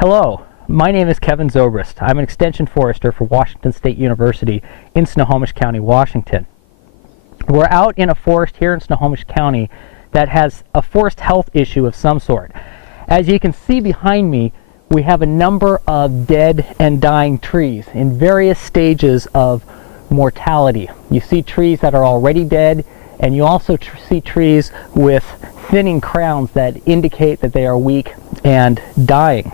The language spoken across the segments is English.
Hello, my name is Kevin Zobrist. I'm an extension forester for Washington State University in Snohomish County, Washington. We're out in a forest here in Snohomish County that has a forest health issue of some sort. As you can see behind me, we have a number of dead and dying trees in various stages of mortality. You see trees that are already dead, and you also see trees with thinning crowns that indicate that they are weak and dying.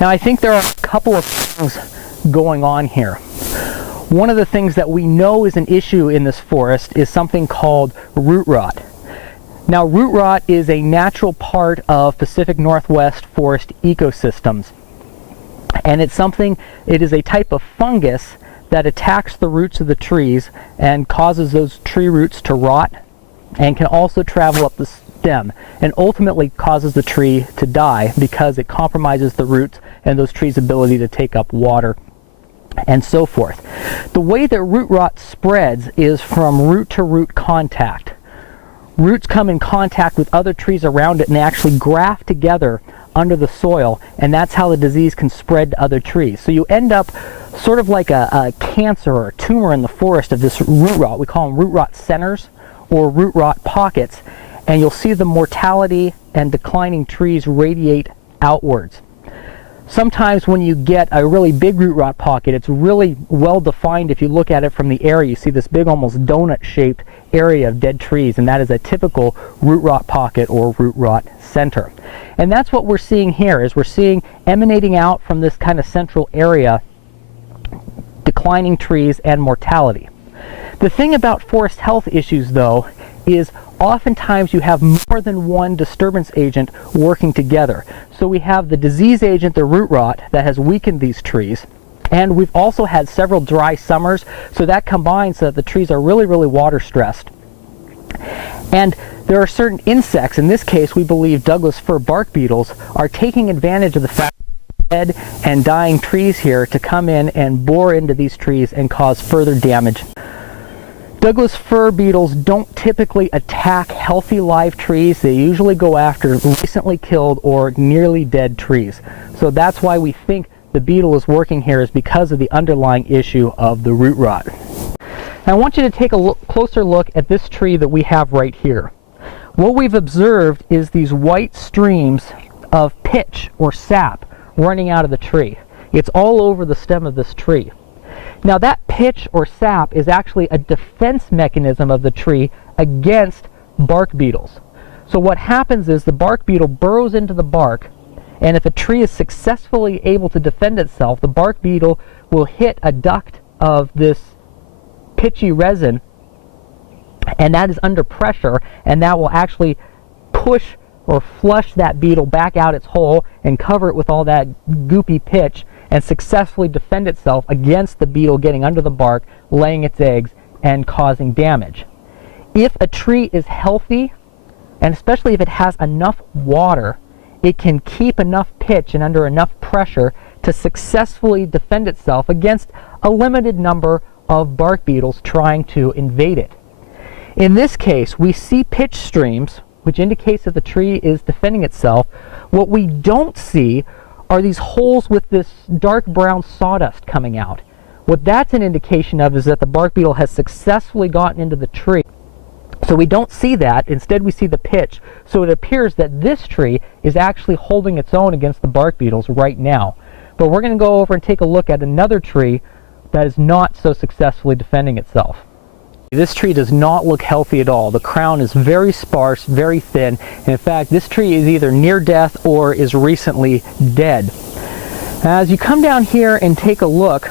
Now, I think there are a couple of things going on here. One of the things that we know is an issue in this forest is something called root rot. Now, root rot is a natural part of Pacific Northwest forest ecosystems. And it is a type of fungus that attacks the roots of the trees and causes those tree roots to rot, and can also travel up the stem and ultimately causes the tree to die because it compromises the roots and those trees' ability to take up water and so forth. The way that root rot spreads is from root to root contact. Roots come in contact with other trees around it and they actually graft together under the soil, and that's how the disease can spread to other trees. So you end up sort of like a cancer or a tumor in the forest of this root rot. We call them root rot centers or root rot pockets, and you'll see the mortality and declining trees radiate outwards. Sometimes when you get a really big root rot pocket, it's really well defined. If you look at it from the air, you see this big, almost donut-shaped area of dead trees, and that is a typical root rot pocket or root rot center. And that's what we're seeing here, is we're seeing emanating out from this kind of central area declining trees and mortality. The thing about forest health issues, though, is oftentimes you have more than one disturbance agent working together. So we have the disease agent, the root rot, that has weakened these trees, and we've also had several dry summers, so that combines so that the trees are really, really water stressed. And there are certain insects, in this case we believe Douglas fir bark beetles, are taking advantage of the fact that dead and dying trees here to come in and bore into these trees and cause further damage. Douglas fir beetles don't typically attack healthy live trees. They usually go after recently killed or nearly dead trees. So that's why we think the beetle is working here, is because of the underlying issue of the root rot. Now I want you to take a closer look at this tree that we have right here. What we've observed is these white streams of pitch or sap running out of the tree. It's all over the stem of this tree. Now that pitch or sap is actually a defense mechanism of the tree against bark beetles. So what happens is the bark beetle burrows into the bark, and if a tree is successfully able to defend itself, the bark beetle will hit a duct of this pitchy resin, and that is under pressure, and that will actually push or flush that beetle back out its hole and cover it with all that goopy pitch, and successfully defend itself against the beetle getting under the bark, laying its eggs, and causing damage. If a tree is healthy, and especially if it has enough water, it can keep enough pitch and under enough pressure to successfully defend itself against a limited number of bark beetles trying to invade it. In this case, we see pitch streams, which indicates that the tree is defending itself. What we don't see are these holes with this dark brown sawdust coming out. What that's an indication of is that the bark beetle has successfully gotten into the tree. So we don't see that. Instead, we see the pitch. So it appears that this tree is actually holding its own against the bark beetles right now. But we're going to go over and take a look at another tree that is not so successfully defending itself. This tree does not look healthy at all. The crown is very sparse, very thin, and in fact this tree is either near death or is recently dead. As you come down here and take a look,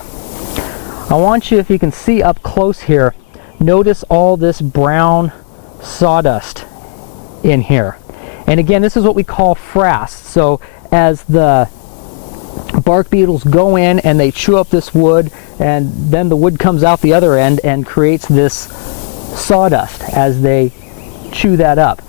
I want you, if you can see up close here, notice all this brown sawdust in here. And again, this is what we call frass. So as the bark beetles go in and they chew up this wood, and then the wood comes out the other end and creates this sawdust as they chew that up.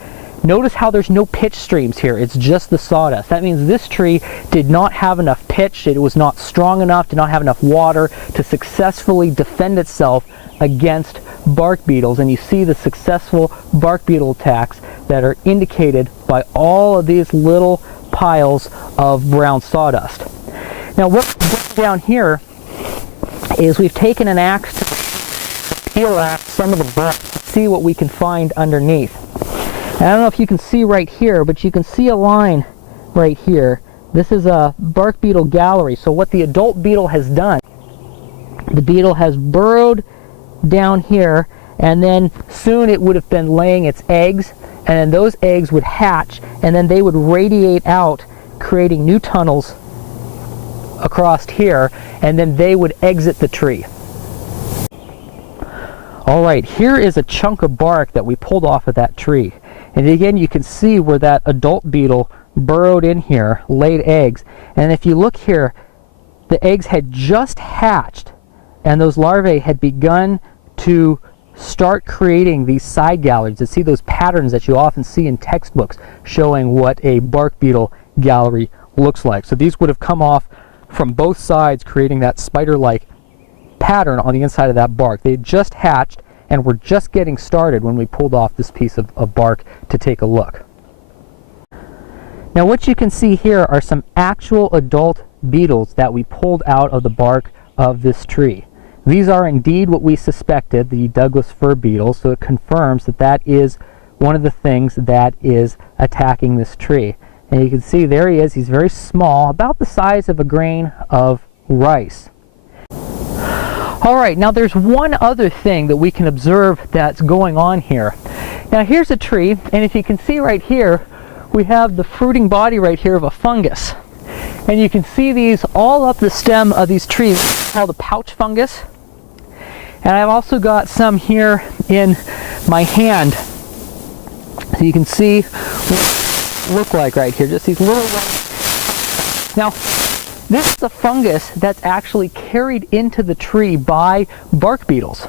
Notice how there's no pitch streams here. It's just the sawdust. That means this tree did not have enough pitch. It was not strong enough, did not have enough water to successfully defend itself against bark beetles. And you see the successful bark beetle attacks that are indicated by all of these little piles of brown sawdust. Now what's down here is we've taken an axe to peel off some of the bark to see what we can find underneath. And I don't know if you can see right here, but you can see a line right here. This is a bark beetle gallery. So what the adult beetle has done, the beetle has burrowed down here, and then soon it would have been laying its eggs, and then those eggs would hatch, and then they would radiate out, creating new tunnels across here, and then they would exit the tree. All right, here is a chunk of bark that we pulled off of that tree. And again, you can see where that adult beetle burrowed in here, laid eggs. And if you look here, the eggs had just hatched, and those larvae had begun to start creating these side galleries. To see those patterns that you often see in textbooks showing what a bark beetle gallery looks like. So these would have come off from both sides, creating that spider-like pattern on the inside of that bark. They had just hatched and were just getting started when we pulled off this piece of bark to take a look. Now what you can see here are some actual adult beetles that we pulled out of the bark of this tree. These are indeed what we suspected, the Douglas fir beetle, so it confirms that that is one of the things that is attacking this tree. And you can see there he is. He's very small, about the size of a grain of rice. All right, now there's one other thing that we can observe that's going on here. Now here's a tree, and if you can see right here, we have the fruiting body right here of a fungus. And you can see these all up the stem of these trees, called a pouch fungus. And I've also got some here in my hand. So you can see what they look like right here, just these little ones. Now, this is a fungus that's actually carried into the tree by bark beetles.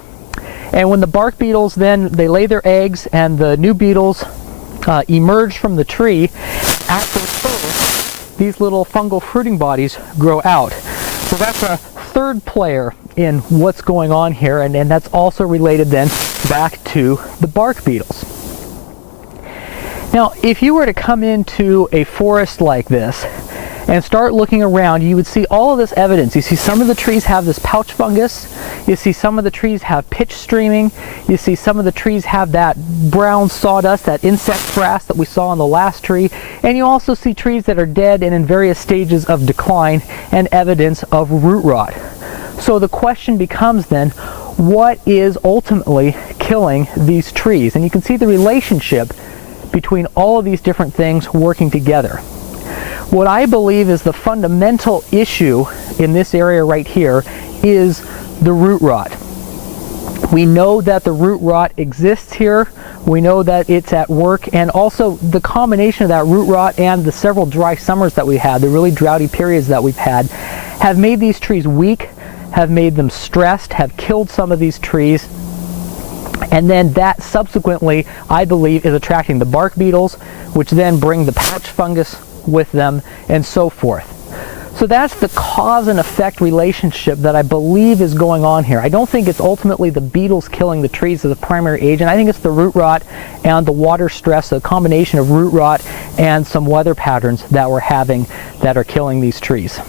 And when the bark beetles then, they lay their eggs and the new beetles emerge from the tree, after these little fungal fruiting bodies grow out. So that's a third player in what's going on here, and that's also related then back to the bark beetles. Now, if you were to come into a forest like this and start looking around, you would see all of this evidence. You see some of the trees have this pouch fungus. You see some of the trees have pitch streaming. You see some of the trees have that brown sawdust, that insect frass that we saw on the last tree. And you also see trees that are dead and in various stages of decline and evidence of root rot. So the question becomes then, what is ultimately killing these trees? And you can see the relationship between all of these different things working together. What I believe is the fundamental issue in this area right here is the root rot. We know that the root rot exists here. We know that it's at work, and also the combination of that root rot and the several dry summers that we had, the really droughty periods that we've had, have made these trees weak, have made them stressed, have killed some of these trees. And then that subsequently, I believe, is attracting the bark beetles, which then bring the pouch fungus with them, and so forth. So that's the cause and effect relationship that I believe is going on here. I don't think it's ultimately the beetles killing the trees as a primary agent. I think it's the root rot and the water stress, a combination of root rot and some weather patterns that we're having that are killing these trees.